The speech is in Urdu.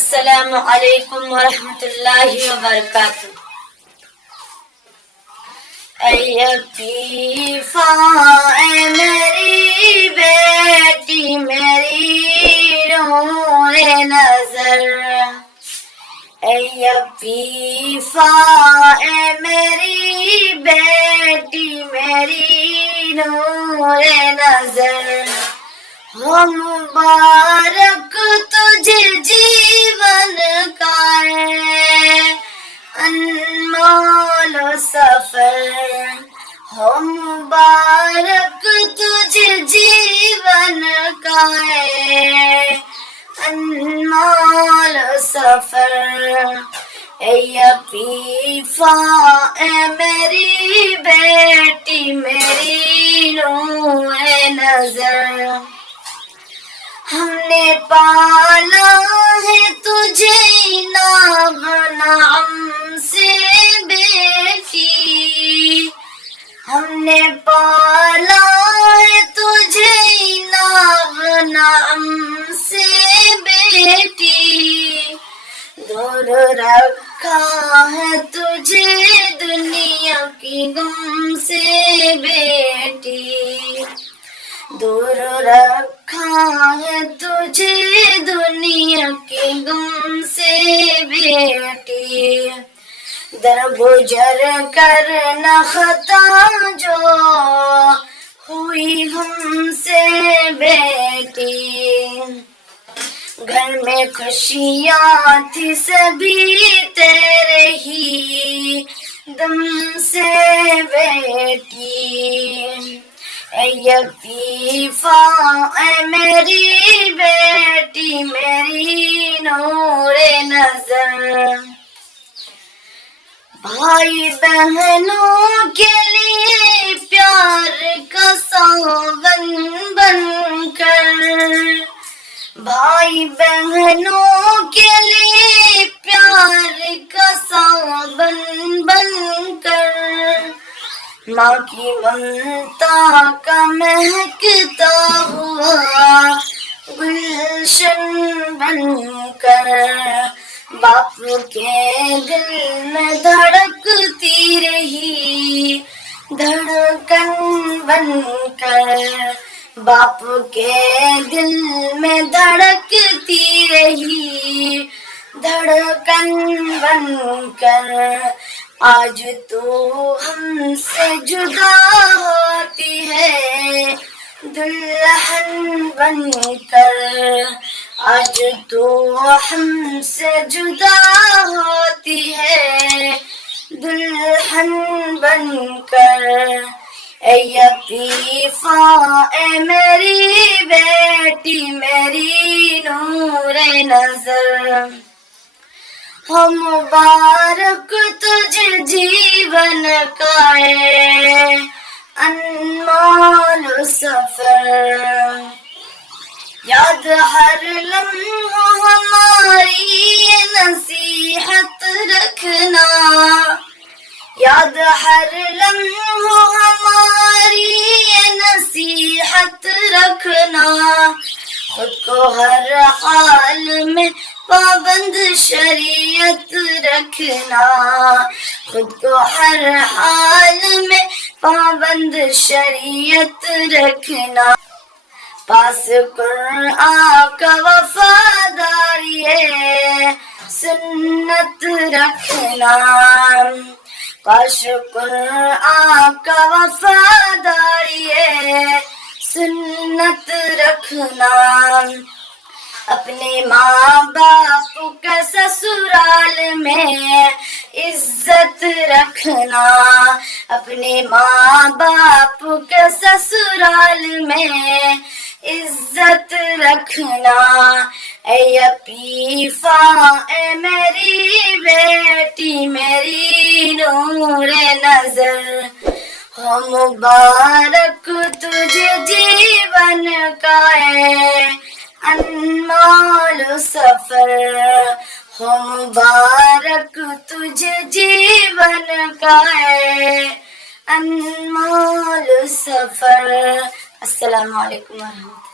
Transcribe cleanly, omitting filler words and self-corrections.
السلام علیکم ورحمۃ اللہ وبرکاتہ۔ اے عفیفہ اے میری بیٹی میری نور نظر، اے عفیفہ اے میری بیٹی میری نور نظر، ہو مبارک تجھے جیون کا انمول سفر، ہو مبارک تجھے جیون کا انمول سفر، اے عفیفہ اے میری بیٹی میری نور نظر، ہم نے پالا ہے تجھے ناغ نعم سے بیٹی، ہم نے پالا ہے تجھے ناغ نعم سے بیٹی، دور رکھا ہے تجھے دنیا کی غم سے بیٹی، دور رکھا ہے تجھے دنیا کے غم سے بیٹی، در گزر کرنا خطا جو ہوئی ہم سے بیٹی، گھر میں خوشیاں تھی سبھی تیرے ہی دم سے بیٹی، اے عفیفہ اے میری بیٹی میری نور نظر، بھائی بہنوں کے لیے پیار کا ساون بن کر، بھائی بہنوں کے لیے پیار کا ساون بن کر، ماں کی ممتا کا مہکتا ہوا گلشن بن کر، باپ کے دل میں دھڑکتی رہی دھڑکن بن کر، باپ کے دل میں دھڑکتی رہی دھڑکن بن کر، آج تو ہم سے جدا ہوتی ہے دلہن بن کر، آج تو ہم سے جدا ہوتی ہے دلہن بن کر، اے عفیفہ اے میری بیٹی میری نور نظر، ہو مبارک تجھے جیون کا انمول سفر، یاد ہر لمحہ ہماری یہ نصیحت رکھنا، یاد ہر لمحہ ہماری یہ نصیحت رکھنا، خود کو ہر حال میں پابند شریعت رکھنا، خود کو ہر حال میں پابند شریعت رکھنا، پاس قرآن کا وفاداری سنت رکھنا، پاس قرآن کا وفاداری سنت رکھنا، اپنے ماں باپ کا سسرال میں عزت رکھنا، اپنے ماں باپ کا سسرال میں عزت رکھنا، اے عفیفہ اے میری بیٹی میری نور نظر، ہو مبارک تجھے جیون کا انمول سفر، ہو مبارک تجھے جیون کا انمول سفر۔ السلام علیکم ورحمۃ اللہ۔